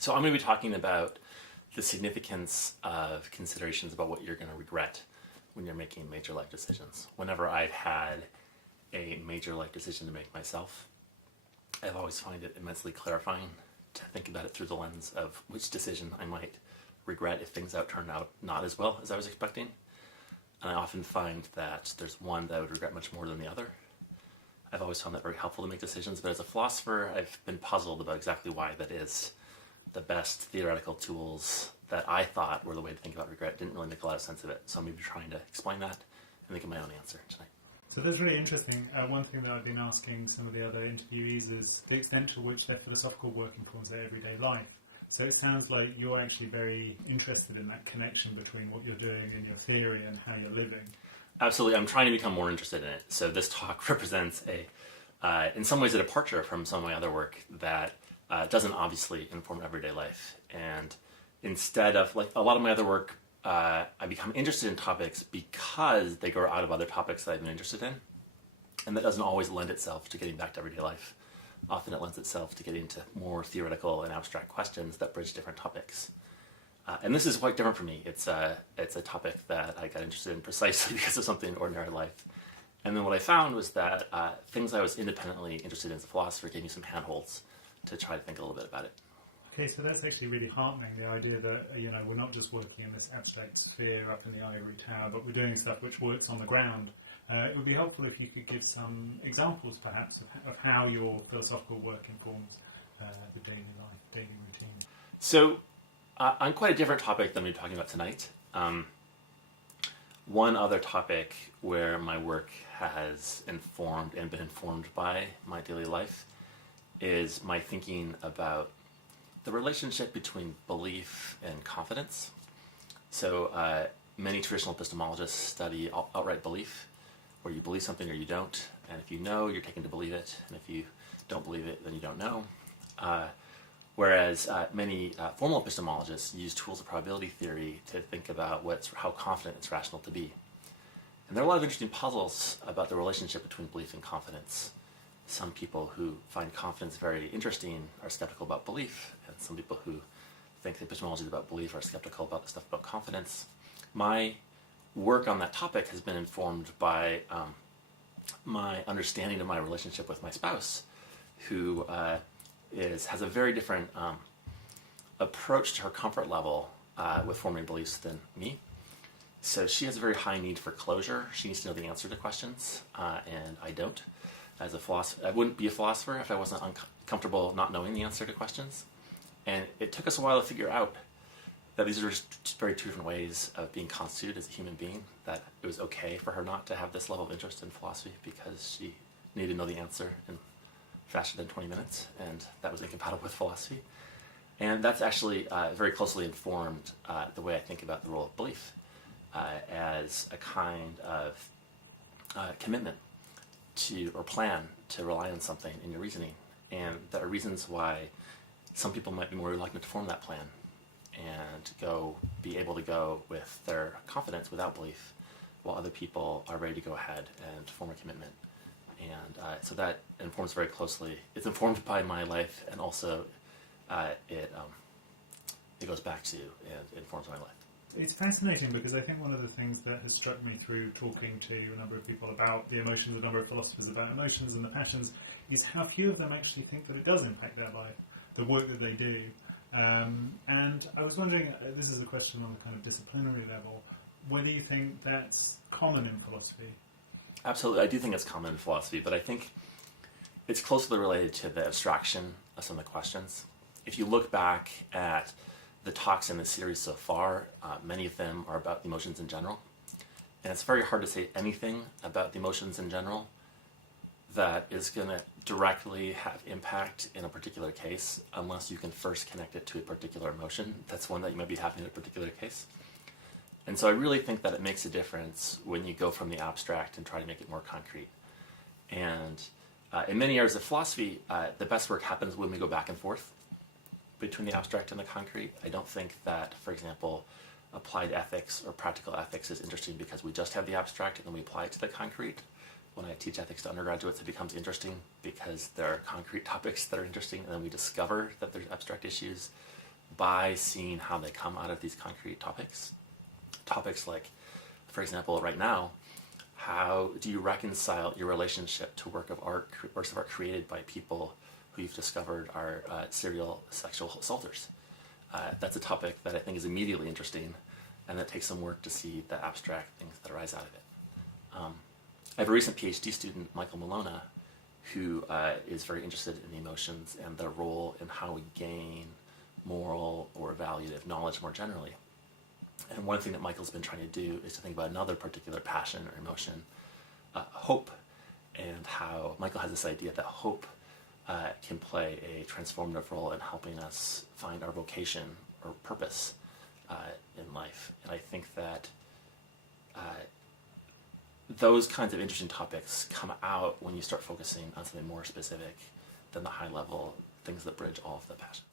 So I'm going to be talking about the significance of considerations about what you're going to regret when you're making major life decisions. Whenever I've had a major life decision to make myself, I've always found it immensely clarifying to think about it through the lens of which decision I might regret if things turn out not as well as I was expecting. And I often find that there's one that I would regret much more than the other. I've always found that very helpful to make decisions, but as a philosopher, I've been puzzled about exactly why that is. The best theoretical tools that I thought were the way to think about regret didn't really make a lot of sense of it. So I'm going to be trying to explain that and think of my own answer tonight. So that's really interesting. One thing that I've been asking some of the other interviewees is the extent to which their philosophical work informs their everyday life. So it sounds like you're actually very interested in that connection between what you're doing in your theory and how you're living. Absolutely. I'm trying to become more interested in it. So this talk represents in some ways a departure from some of my other work that doesn't obviously inform everyday life. And instead of, like a lot of my other work, I become interested in topics because they grow out of other topics that I've been interested in. And that doesn't always lend itself to getting back to everyday life. Often it lends itself to getting into more theoretical and abstract questions that bridge different topics. And this is quite different for me. It's a topic that I got interested in precisely because of something in ordinary life. And then what I found was that things I was independently interested in as a philosopher gave me some handholds to try to think a little bit about it. Okay, so that's actually really heartening, the idea that, we're not just working in this abstract sphere up in the ivory tower, but we're doing stuff which works on the ground. It would be helpful if you could give some examples, perhaps, of how your philosophical work informs the daily life, daily routine. So, on quite a different topic than we're talking about tonight. One other topic where my work has informed and been informed by my daily life is my thinking about the relationship between belief and confidence. So many traditional epistemologists study outright belief, where you believe something or you don't, and if you know, you're taken to believe it, and if you don't believe it, then you don't know. Whereas many formal epistemologists use tools of probability theory to think about how confident it's rational to be. And there are a lot of interesting puzzles about the relationship between belief and confidence. Some people who find confidence very interesting are skeptical about belief, and some people who think the epistemology is about belief are skeptical about the stuff about confidence. My work on that topic has been informed by my understanding of my relationship with my spouse, who has a very different approach to her comfort level with forming beliefs than me. So she has a very high need for closure. She needs to know the answer to questions, and I don't. As a philosopher, I wouldn't be a philosopher if I wasn't uncomfortable not knowing the answer to questions. And it took us a while to figure out that these are just very two different ways of being constituted as a human being, that it was okay for her not to have this level of interest in philosophy because she needed to know the answer in faster than 20 minutes, and that was incompatible with philosophy. And that's actually very closely informed the way I think about the role of belief as a kind of commitment to, or plan to rely on something in your reasoning. And there are reasons why some people might be more reluctant to form that plan and be able to go with their confidence without belief, while other people are ready to go ahead and form a commitment. And so that informs very closely. It's informed by my life, and also it goes back to and informs my life. It's fascinating because I think one of the things that has struck me through talking to a number of people about the emotions, a number of philosophers about emotions and the passions, is how few of them actually think that it does impact their life, the work that they do. And I was wondering, this is a question on the kind of disciplinary level, whether you think that's common in philosophy. Absolutely, I do think it's common in philosophy, but I think it's closely related to the abstraction of some of the questions. If you look back at the talks in the series so far, many of them are about the emotions in general. And it's very hard to say anything about the emotions in general that is going to directly have impact in a particular case unless you can first connect it to a particular emotion. That's one that you might be having in a particular case. And so I really think that it makes a difference when you go from the abstract and try to make it more concrete. And in many areas of philosophy, the best work happens when we go back and forth between the abstract and the concrete. I don't think that, for example, applied ethics or practical ethics is interesting because we just have the abstract and then we apply it to the concrete. When I teach ethics to undergraduates, it becomes interesting because there are concrete topics that are interesting, and then we discover that there's abstract issues by seeing how they come out of these concrete topics. Topics like, for example, right now, how do you reconcile your relationship to works of art created by people who you've discovered are serial sexual assaulters? That's a topic that I think is immediately interesting, and that takes some work to see the abstract things that arise out of it. I have a recent PhD student, Michael Malona, who is very interested in emotions and their role in how we gain moral or evaluative knowledge more generally. And one thing that Michael's been trying to do is to think about another particular passion or emotion, hope, and how Michael has this idea that hope can play a transformative role in helping us find our vocation or purpose in life. And I think that those kinds of interesting topics come out when you start focusing on something more specific than the high level things that bridge all of the passions.